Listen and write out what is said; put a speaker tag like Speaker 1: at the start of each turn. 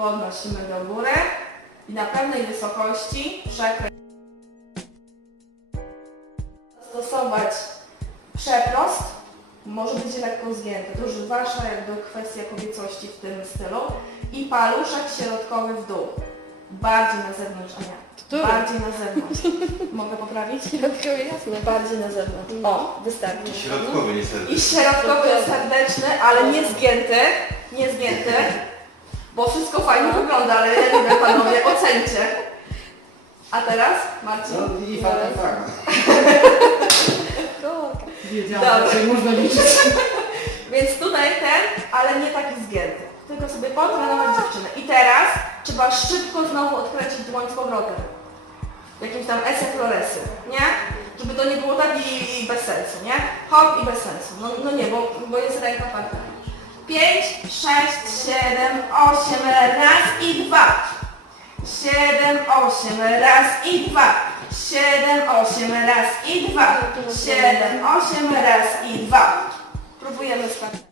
Speaker 1: podnosimy do góry i na pewnej wysokości przekręcamy. Stosować przeprost, może być lekko zgięty, to już wasza jakby kwestia kobiecości w tym stylu i paluszek środkowy w dół. Bardziej na zewnątrz, Ania.
Speaker 2: Który?
Speaker 1: Bardziej na zewnątrz. Mogę poprawić?
Speaker 2: Środkowy jasne.
Speaker 1: Bardziej na zewnątrz. O, wystarczy.
Speaker 3: Środkowy niestety.
Speaker 1: I środkowy serdeczny, ale nie zgięty, nie zgięty, bo wszystko fajnie wygląda, ale ja nie wiem panowie, ocencie. A teraz Marcin?
Speaker 3: No i fajna.
Speaker 2: Kolka.
Speaker 1: Dobra.
Speaker 4: Dobra. można liczyć.
Speaker 1: Więc tutaj ten, ale nie taki zgięty. Tylko sobie potrenować dziewczynę. I teraz trzeba szybko znowu odkręcić dłoń z powrotem. Jakimś tam ese floresy, nie? Żeby to nie było tak i, i bez sensu, nie? Hop i bez sensu. No, no nie, bo, bo jest ręka parta. 5, 6, 7, 8, raz i dwa. 7, 8, raz i dwa. 7, 8, raz i dwa. 7, 8, raz i dwa. Próbujemy start.